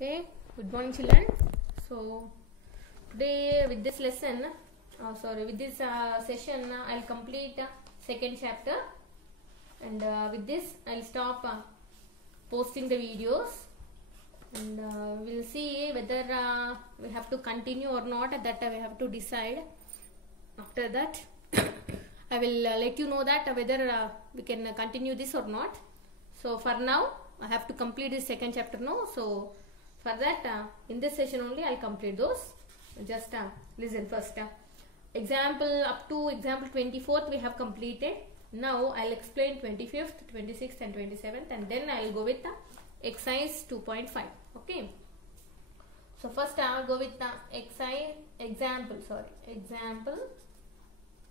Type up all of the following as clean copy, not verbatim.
Okay, good morning children. So today with this lesson, with this session, I'll complete second chapter, and with this I'll stop posting the videos, and we'll see whether we have to continue or not. At that time we have to decide. After that I will let you know that whether we can continue this or not. So for now I have to complete this second chapter now. So for that, in this session only I'll complete those. Just listen first. Example up to example 24th we have completed. Now I'll explain 25th, 26th and 27th, and then I'll go with exercise 2.5. Okay. So first I'll go with example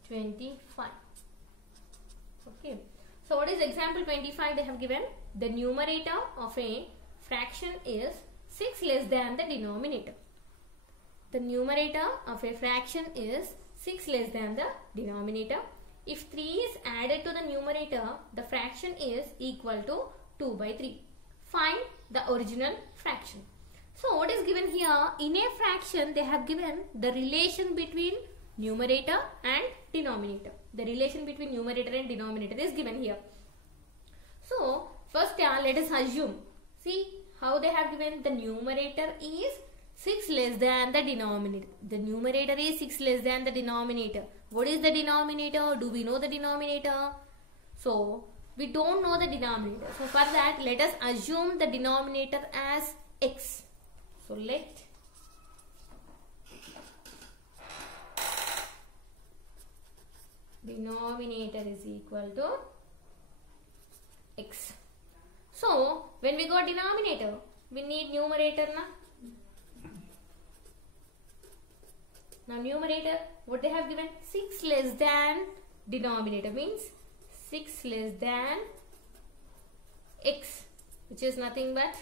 25. Okay. So what is example 25? They have given the numerator of a fraction is 6 less than the denominator. The numerator of a fraction is 6 less than the denominator. If 3 is added to the numerator, the fraction is equal to 2 by 3. Find the original fraction. So what is given here? In a fraction, they have given the relation between numerator and denominator. The relation between numerator and denominator is given here. So first let us assume. See how they have given the numerator is 6 less than the denominator. The numerator is 6 less than the denominator. What is the denominator? Do we know the denominator? So we don't know the denominator. So for that, let us assume the denominator as x. So let denominator is equal to x. So when we got denominator, we need numerator na. Now numerator, what they have given? 6 less than denominator means 6 less than x, which is nothing but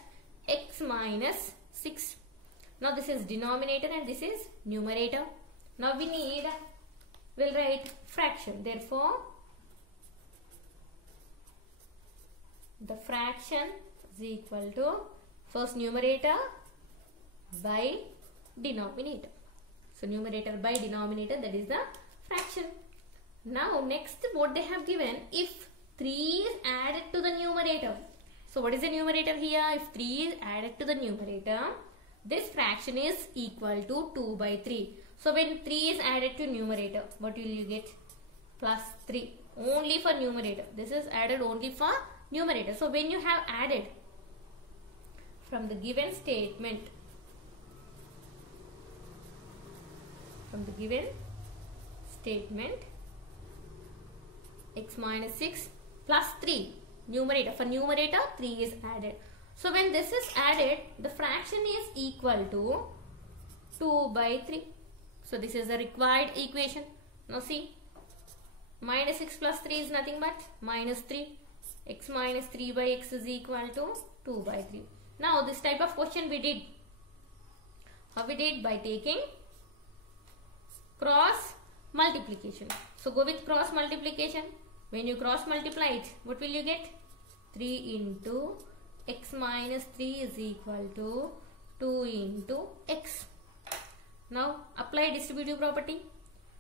x minus 6. Now this is denominator and this is numerator. Now we'll write fraction. Therefore the fraction is equal to first numerator by denominator. So numerator by denominator, that is the fraction. Now next what they have given, if 3 is added to the numerator. So what is the numerator here? If 3 is added to the numerator, this fraction is equal to 2 by 3. So when 3 is added to numerator, what will you get? Plus 3. Only for numerator. This is added only for numerator. So when you have added from the given statement, x minus 6 plus 3, numerator, for numerator 3 is added. So when this is added, the fraction is equal to 2 by 3. So this is the required equation. Now see, minus 6 plus 3 is nothing but minus 3. X minus 3 by x is equal to 2 by 3. Now this type of question we did. How we did? By taking cross multiplication. So go with cross multiplication. When you cross multiply it, what will you get? 3 into x minus 3 is equal to 2 into x. Now apply distributive property.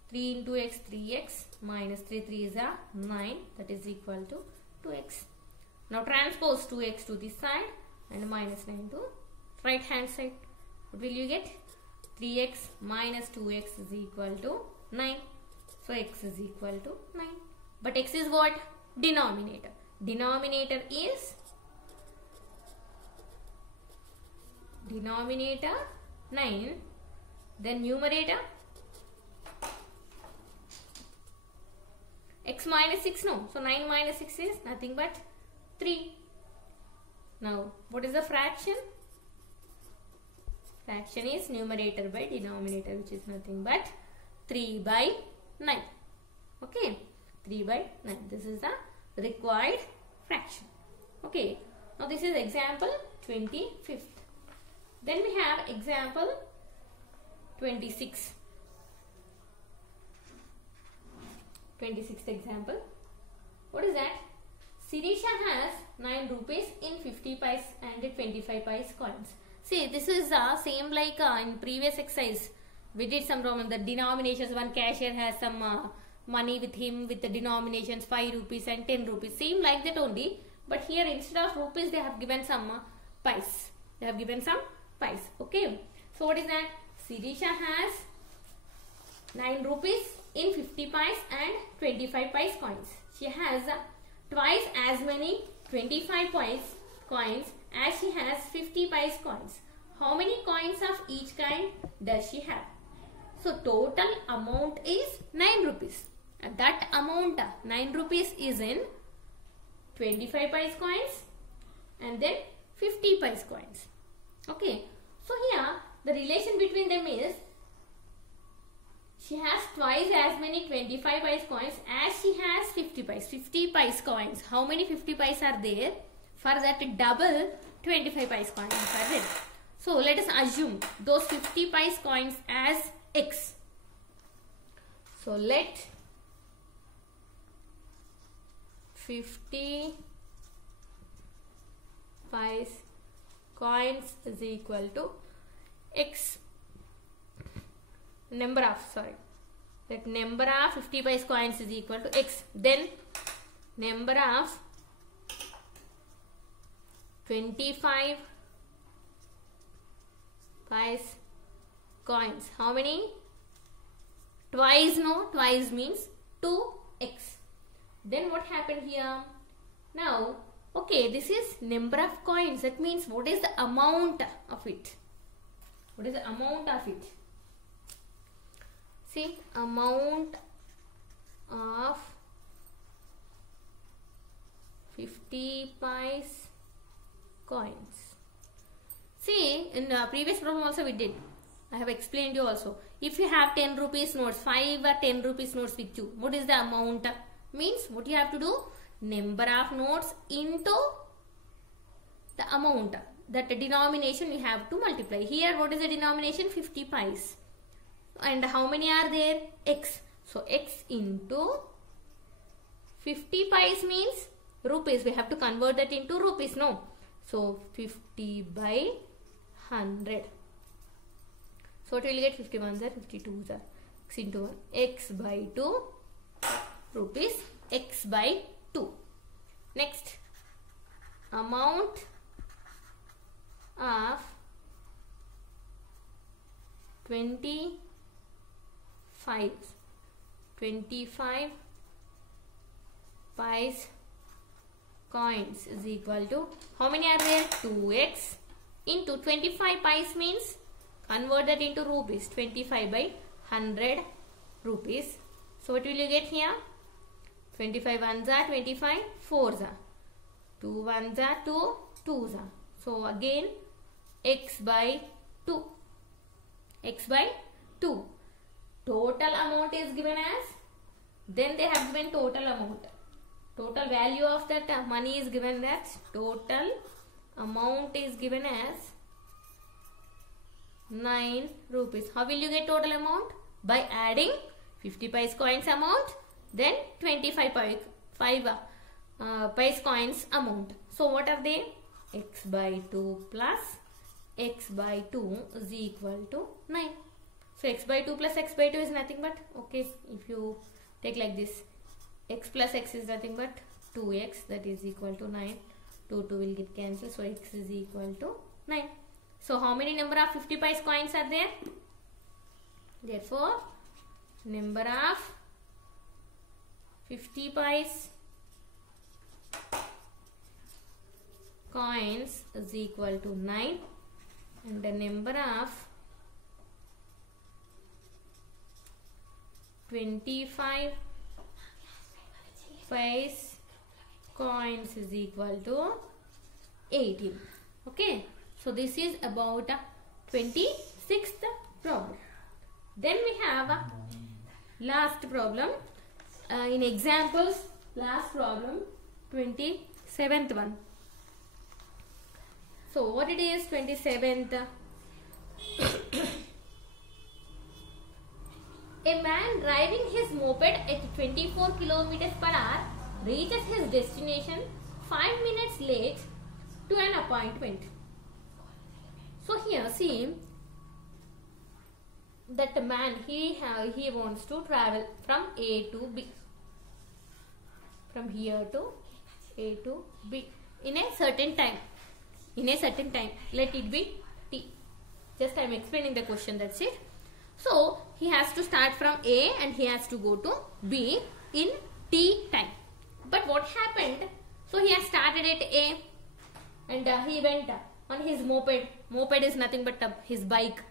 3 into x, 3x, minus 3 is a 9, that is equal to 2x. Now transpose 2x to this side and minus 9 to right hand side. What will you get? 3x minus 2x is equal to 9. So x is equal to 9. But x is what? Denominator. Denominator is 9. Then numerator x minus 6, no. So 9 minus 6 is nothing but 3. Now what is the fraction? Fraction is numerator by denominator, which is nothing but 3 by 9. Okay, 3 by 9. This is the required fraction. Okay, now this is example 25th. Then we have example 26. 26th example. What is that? Sirisha has 9 rupees in 50 paise and 25 paise coins. See, this is same like in previous exercise. We did some problem. The denominations, one cashier has some money with him with the denominations 5 rupees and 10 rupees. Same like that only. But here instead of rupees, they have given some pies. They have given some pies. Okay. So what is that? Sirisha has 9 rupees in 50 pies and 25 pies coins. She has twice as many 25 pies coins as she has 50 pies coins. How many coins of each kind does she have? So total amount is 9 rupees. And that amount 9 rupees is in 25 pies coins and then 50 pies coins. Okay. So here the relation between them is she has twice as many 25 pies coins as she has 50 pies. 50 pies coins. How many 50 pies are there? For that double 25 pies coins are there. So let us assume those 50 pies coins as X. So let 50 pies coins is equal to X. Number of, that number of 50 pies coins is equal to X. Then number of 25 pies coins. How many? Twice, no? Twice means 2x. Then what happened here? Now, okay, this is number of coins. That means what is the amount of it? What is the amount of it? See, amount of 50 pies coins. See, in the previous problem also we did. I have explained you also. If you have 10 rupees notes, 5 or 10 rupees notes with you, what is the amount? Means what you have to do? Number of notes into the amount. That denomination you have to multiply. Here what is the denomination? 50 pies. And how many are there? X. So X into 50 pies means rupees. We have to convert that into rupees. No. So 50 by 100. So what will you get? 51s are 52s are X into 1. X by 2 rupees. X by 2. Next, amount of 25 pies coins is equal to, how many are there? 2x into 25 pies means convert that into rupees. 25 by 100 rupees. So what will you get here? 25 ones are 25 fours are 2 ones are 2 twos are. So again x by 2. X by 2. Total amount is given as, then they have given total amount. Total value of that money is given that total amount is given as 9 rupees. How will you get total amount? By adding 50 pies coins amount, then 25 pies coins amount. So what are they? X by 2 plus x by 2 is equal to 9. So x by 2 plus x by 2 is nothing but, okay, if you take like this, x plus x is nothing but 2x, that is equal to 9. 2 will get cancelled, so x is equal to 9. So how many number of 50 pies coins are there? Therefore, number of 50 pies coins is equal to 9, and the number of 25 pies coins is equal to 18. Okay, so this is about 26th problem. Then we have last problem in examples. Last problem, 27th one. So what it is? 27th. A man driving his moped at 24 kilometers per hour reaches his destination 5 minutes late to an appointment. So here see that man he wants to travel from A to B, from here to A to B in a certain time. In a certain time, let it be T. Just I am explaining the question, that's it. So he has to start from A and he has to go to B in T time. But what happened? So he has started at A and he went on his moped. Moped is nothing but his bike.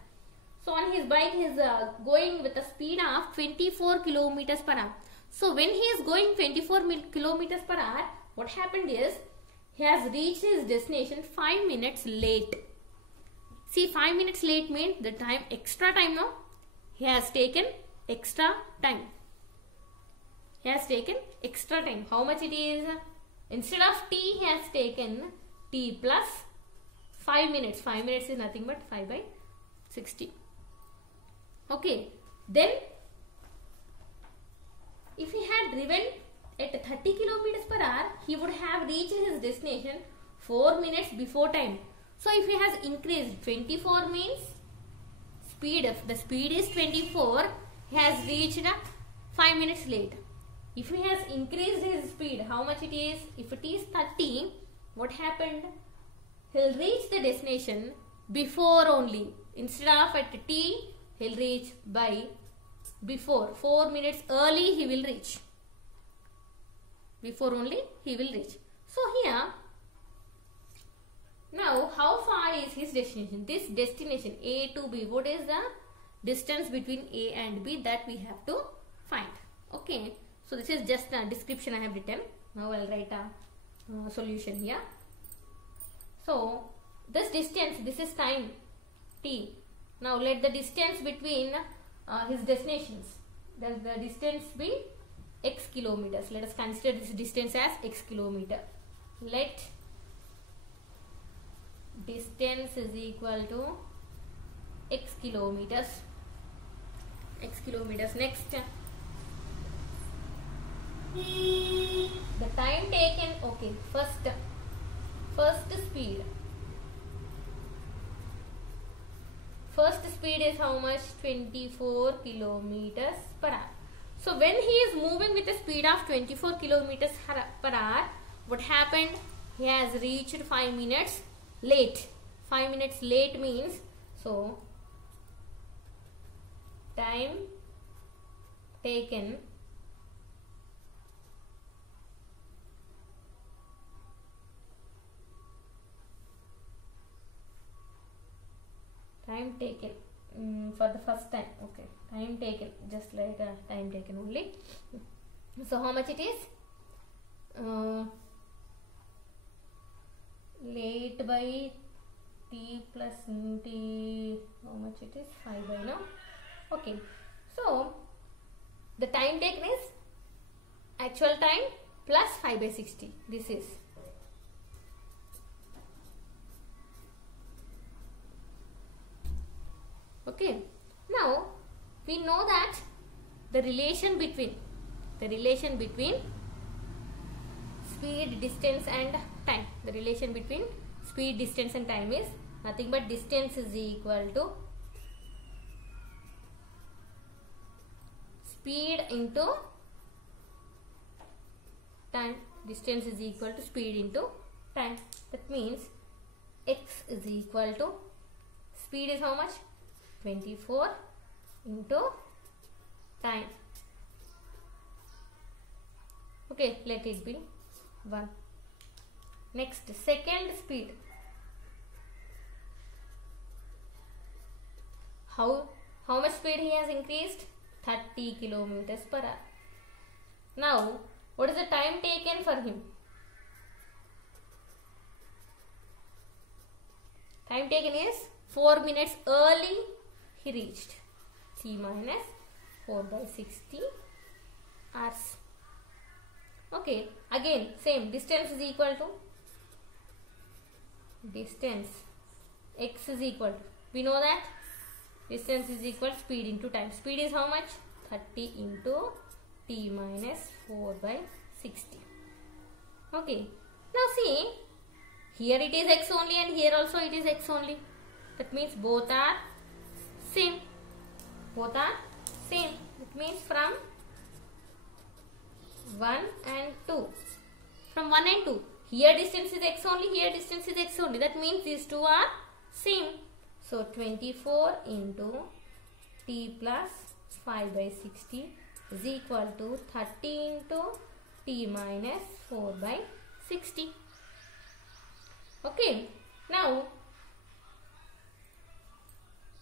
So on his bike he is going with a speed of 24 kilometers per hour. So when he is going 24 kilometers per hour, what happened is he has reached his destination 5 minutes late. See, 5 minutes late means the time, extra time, no? He has taken extra time. He has taken extra time. How much it is? Instead of T, he has taken T plus 5 minutes. 5 minutes is nothing but 5 by 60. Okay. Then, if he had driven at 30 kilometers per hour, he would have reached his destination 4 minutes before time. So, if he has increased 24 means speed, if the speed is 24, he has reached 5 minutes late. If he has increased his speed, how much it is? If it is 30, what happened? He will reach the destination before only. Instead of at T, he will reach by before. 4 minutes early he will reach. Before only he will reach. So here, now how far is his destination? This destination A to B, what is the distance between A and B, that we have to find. Okay. So this is just a description I have written. Now I will write a solution here. So this distance, this is time T. Now let the distance between his destinations, the distance be x kilometers. Let us consider this distance as x kilometer. Let distance is equal to x kilometers. X kilometers. Next, the time taken. Okay, first speed. First speed is how much? 24 kilometers per hour. So when he is moving with a speed of 24 kilometers per hour, what happened? He has reached 5 minutes late. 5 minutes late means, so time taken for the first time. Okay, time taken, just like time taken only. So how much it is? Late by T plus T, how much it is? 5 by now. Okay, so the time taken is actual time plus 5 by 60. This is okay. Now we know that the relation between speed, distance and time, the relation between speed, distance and time is nothing but distance is equal to speed into time. Distance is equal to speed into time. That means x is equal to, speed is how much? 24 into time. Okay, let it be 1. Next, second speed. How much speed he has increased? 30 kilometers per hour. Now, what is the time taken for him? Time taken is 4 minutes early he reached. T minus 4 by 60 hours. Okay, again same, distance is equal to distance, x is equal to, we know that distance is equal to speed into time. Speed is how much? 30 into T minus 4 by 60. Okay, now see, here it is x only and here also it is x only. That means both are same. Both are same. It means from 1 and 2. From 1 and 2. Here distance is x only, here distance is x only. That means these two are same. So 24 into t plus 5 by 60 is equal to 30 into t minus 4 by 60. Okay. Now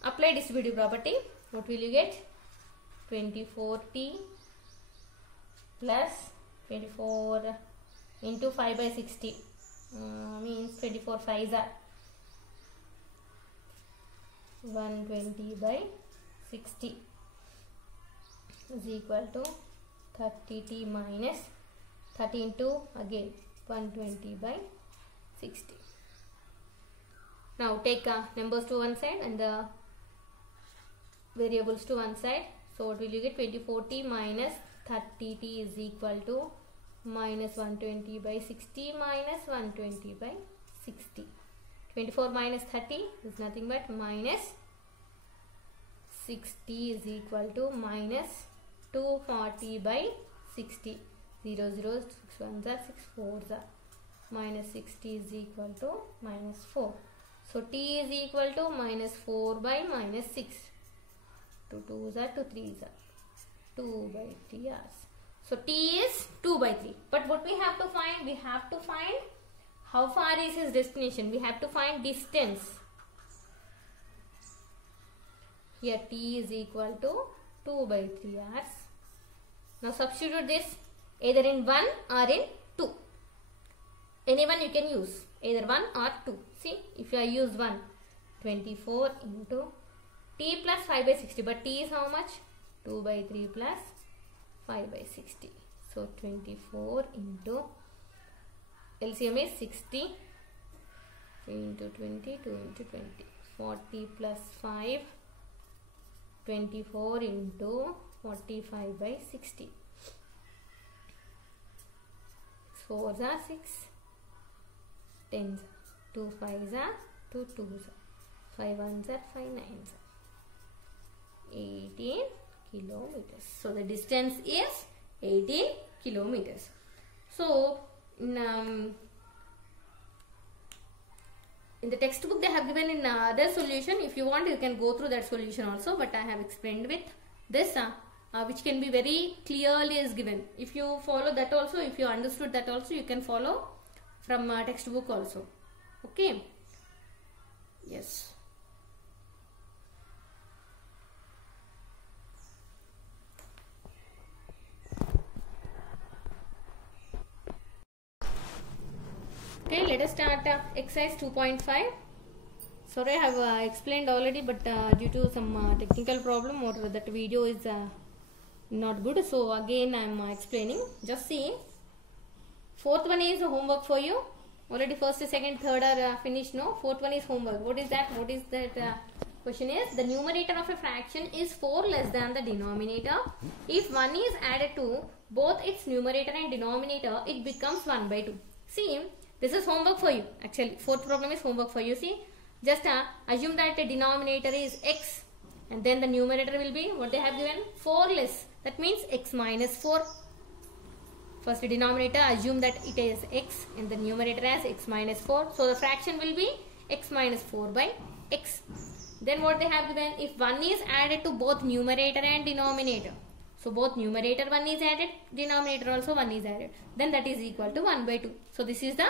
apply distributive property. What will you get? 24t plus 24 into 5 by 60 means 24 5s are 120 by 60 is equal to 30t minus 30 into again 120 by 60. Now take numbers to one side and the variables to one side. So what will you get? 24t minus 30t is equal to minus 120 by 60 minus 120 by 60. 24 minus 30 is nothing but minus 60 is equal to minus 240 by 60. 0 0 6 1s are 6 4s are minus 60 is equal to minus 4. So t is equal to minus 4 by minus 6. 2 2s are 2 3s are 2 by 3 hours. So t is 2 by 3. But what we have to find? We have to find how far is his destination. We have to find distance. Here t is equal to 2 by 3 hours. Now substitute this either in 1 or in 2. Anyone you can use. Either 1 or 2. See, if I use 1, 24 into t plus 5 by 60. But t is how much? 2 by 3 plus 5 by 60. So 24 into LCM is 60. 3 into 20, 2 into 20. 40 plus 5. 24 into 45 by 60. 4s are 6. 10s. 2 5s are 2 2s. 5 1s are 5 9s. 18 kilometers. So the distance is 18 kilometers. So in the textbook they have given in other solution. If you want, you can go through that solution also, but I have explained with this which can be very clearly is given. If you follow that also, if you understood that also, you can follow from textbook also. Okay. Yes. Okay, let us start exercise 2.5. Sorry, I have explained already, but due to some technical problem or that video is not good, so again I am explaining. Just see. Fourth one is homework for you. Already first, second, third are finished. No, fourth one is homework. What is that? What is that? Question is, the numerator of a fraction is 4 less than the denominator. If 1 is added to both its numerator and denominator, it becomes 1 by 2. See, this is homework for you. Actually, fourth problem is homework for you. See, just assume that the denominator is x and then the numerator will be what they have given, 4 less. That means x minus 4. First the denominator, assume that it is x and the numerator as x minus 4. So the fraction will be x minus 4 by x. Then what they have given, if 1 is added to both numerator and denominator. So both numerator 1 is added, denominator also 1 is added. Then that is equal to 1 by 2. So this is the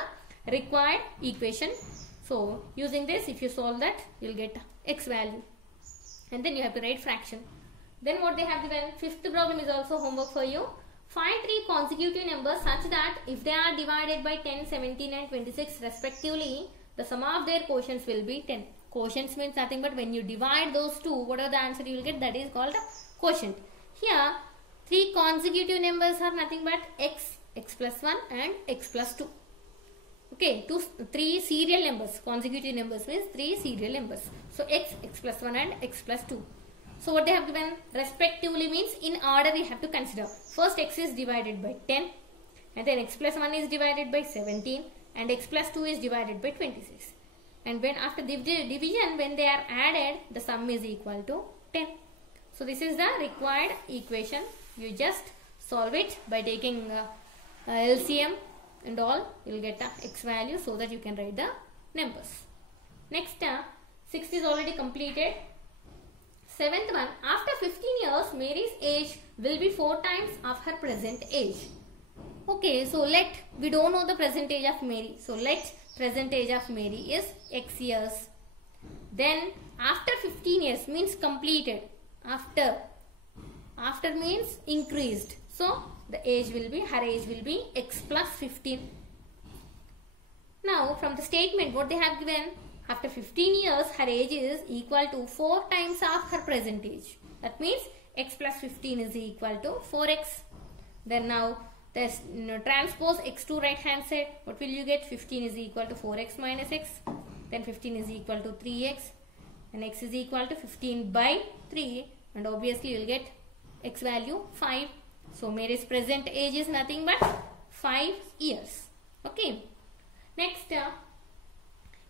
required equation. So using this, if you solve that, you will get x value. And then you have to write fraction. Then what they have given, fifth problem is also homework for you. Find 3 consecutive numbers such that if they are divided by 10, 17 and 26 respectively, the sum of their quotients will be 10. Quotients means nothing but when you divide those two, whatever the answer you will get, that is called a quotient. Here, 3 consecutive numbers are nothing but x, x plus 1 and x plus 2. Okay, 3 serial numbers. Consecutive numbers means 3 serial numbers. So x, x plus 1 and x plus 2. So what they have given respectively means in order we have to consider. First x is divided by 10 and then x plus 1 is divided by 17 and x plus 2 is divided by 26. and when after division, when they are added, the sum is equal to 10. So this is the required equation. You just solve it by taking LCM and all. You will get the x value so that you can write the numbers. Next, 6th is already completed. 7th one, after 15 years, Mary's age will be 4 times of her present age. Okay, so we don't know the present age of Mary. So let present age of Mary is x years. Then after 15 years means completed. After means increased. So the age will be, her age will be x plus 15. Now from the statement what they have given, after 15 years her age is equal to 4 times of her present age. That means x plus 15 is equal to 4x. Then now there's transpose x to right hand side. What will you get? 15 is equal to 4x minus x. Then 15 is equal to 3x. And x is equal to 15 by 3. And obviously you will get x value 5. So Mary's present age is nothing but 5 years. Okay. Next,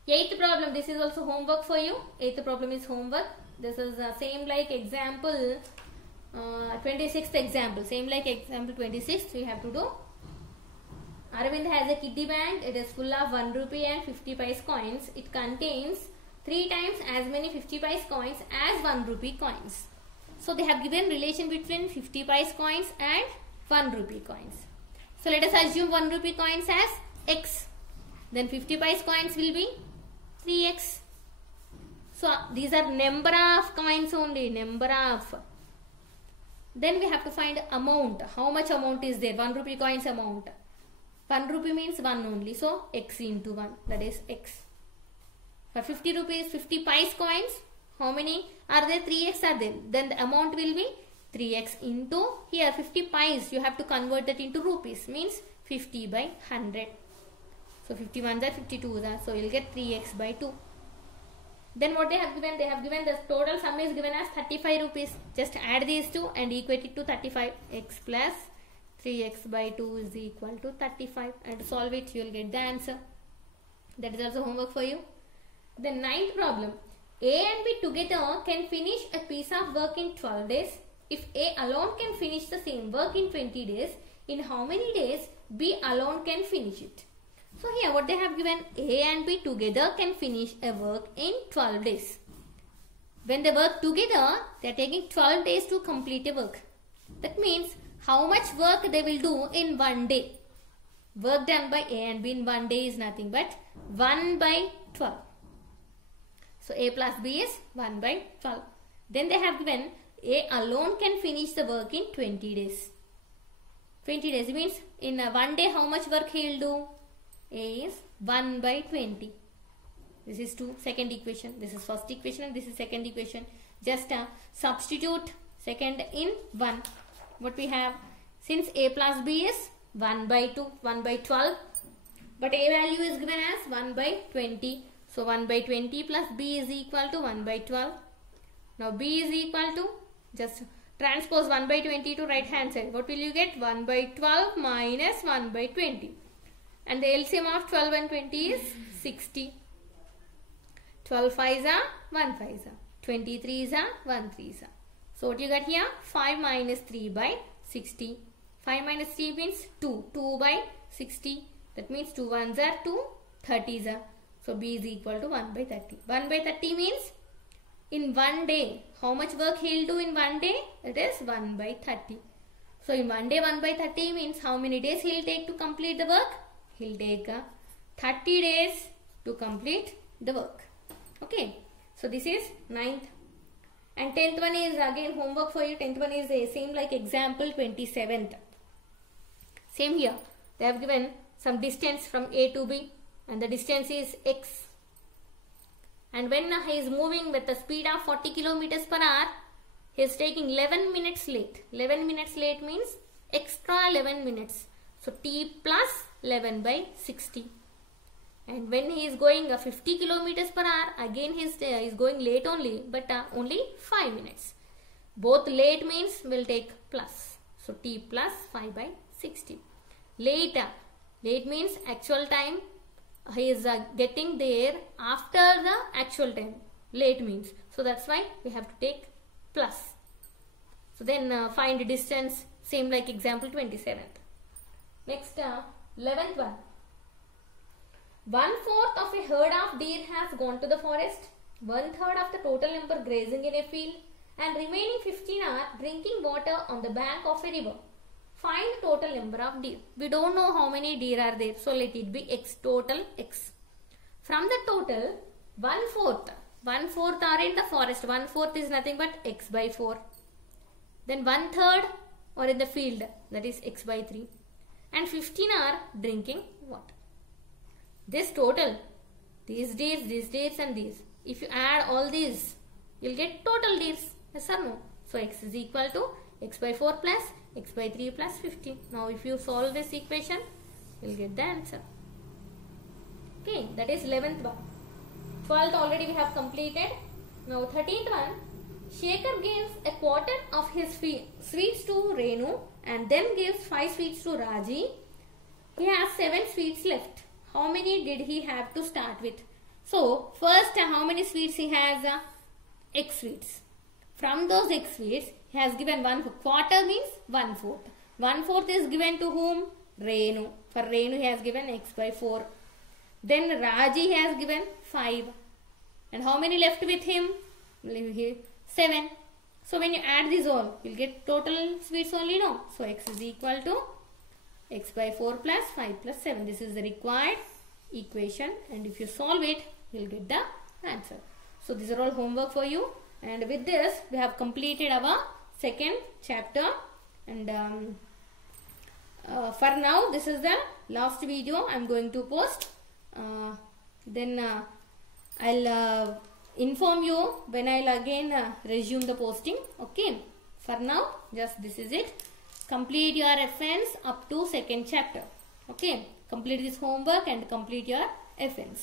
8th problem. This is also homework for you. 8th problem is homework. This is same like example 26th example. Same like example 26th we have to do. Arvind has a kitty bank. It is full of 1 rupee and 50 paise coins. It contains 3 times as many 50 paise coins as 1 rupee coins. So they have given relation between 50 paise coins and 1 rupee coins. So let us assume 1 rupee coins as x. Then 50 paise coins will be 3x. So these are number of coins only. Number of. Then we have to find amount. How much amount is there? 1 rupee coins amount. 1 rupee means 1 only. So x into 1. That is x. For 50 rupees, 50 paise coins. How many are there? 3x are there. Then the amount will be 3x into here 50 paise. You have to convert that into rupees. Means 50 by 100. So 51s are 52s are. So you will get 3x by 2. Then what they have given? They have given the total sum is given as 35 rupees. Just add these two and equate it to 35. X plus 3x by 2 is equal to 35. And solve it, you will get the answer. That is also homework for you. The 9th problem. A and B together can finish a piece of work in 12 days. If A alone can finish the same work in 20 days, in how many days B alone can finish it? So here what they have given, A and B together can finish a work in 12 days. When they work together, they are taking 12 days to complete a work. That means how much work they will do in 1 day. Work done by A and B in 1 day is nothing but 1 by 12. So A plus B is 1 by 12. Then they have given A alone can finish the work in 20 days. 20 days means in 1 day how much work he will do? A is 1 by 20. This is second equation. This is first equation and this is second equation. Just substitute second in 1. What we have? Since A plus B is 1 by 2, 1 by 12. But A value is given as 1 by 20. So 1 by 20 plus B is equal to 1 by 12. Now B is equal to, just transpose 1 by 20 to right hand side. What will you get? 1 by 12 minus 1 by 20. And the LCM of 12 and 20 is 60. 12 5s are 1 5s are. 23s are 1 3s are. So what you got here? 5 minus 3 by 60. 5 minus 3 means 2. 2 by 60. That means 2 1s are 2. 30s are. So B is equal to 1 by 30. 1 by 30 means in 1 day. How much work he will do in 1 day? It is 1 by 30. So in 1 day 1 by 30 means how many days he will take to complete the work? He will take 30 days to complete the work. Okay. So this is 9th. And 10th one is again homework for you. 10th one is the same like example 27th. Same here. They have given some distance from A to B. And the distance is x. And when he is moving with the speed of 40 kilometers per hour, he is taking 11 minutes late. 11 minutes late means extra 11 minutes. So t plus 11 by 60. And when he is going 50 kilometers per hour, again he is going late only, but only 5 minutes. Both late means will take plus. So t plus 5 by 60. Late means actual time he is getting there after the actual time. Late means. So that's why we have to take plus. So then find distance, same like example 27th. Next 11th one. 1/4 of a herd of deer has gone to the forest. 1/3 of the total number grazing in a field, and remaining 15 are drinking water on the bank of a river. Find the total number of deer. We don't know how many deer are there, so let it be x, total x. From the total, 1/4 are in the forest. 1/4 is nothing but x by 4. Then 1/3 are in the field, that is x by 3. And 15 are drinking water. This total, these dates and these. If you add all these, you'll get total deers. Yes or no? So x is equal to x by 4 plus x by 3 plus 15. Now if you solve this equation, you'll get the answer. Okay, that is 11th one. 12th already we have completed. Now 13th one. Shekhar gives a quarter of his sweets to Renu and then gives 5 sweets to Raji. He has 7 sweets left. How many did he have to start with? So first how many sweets he has? X sweets. From those x sweets he has given 1/4 means 1/4. 1/4 is given to whom? Renu. For Renu he has given x by 4. Then Raji has given 5. And how many left with him? 7. So when you add these all, you'll get total sweets only, no? So x is equal to x by 4 plus 5 plus 7. This is the required equation, and if you solve it, you'll get the answer. So these are all homework for you, and with this we have completed our second chapter, and for now this is the last video I'm going to post. Then I'll inform you when I'll again resume the posting. Okay, for now just this is it. Complete your FNs up to second chapter. Okay, complete this homework and complete your FNs.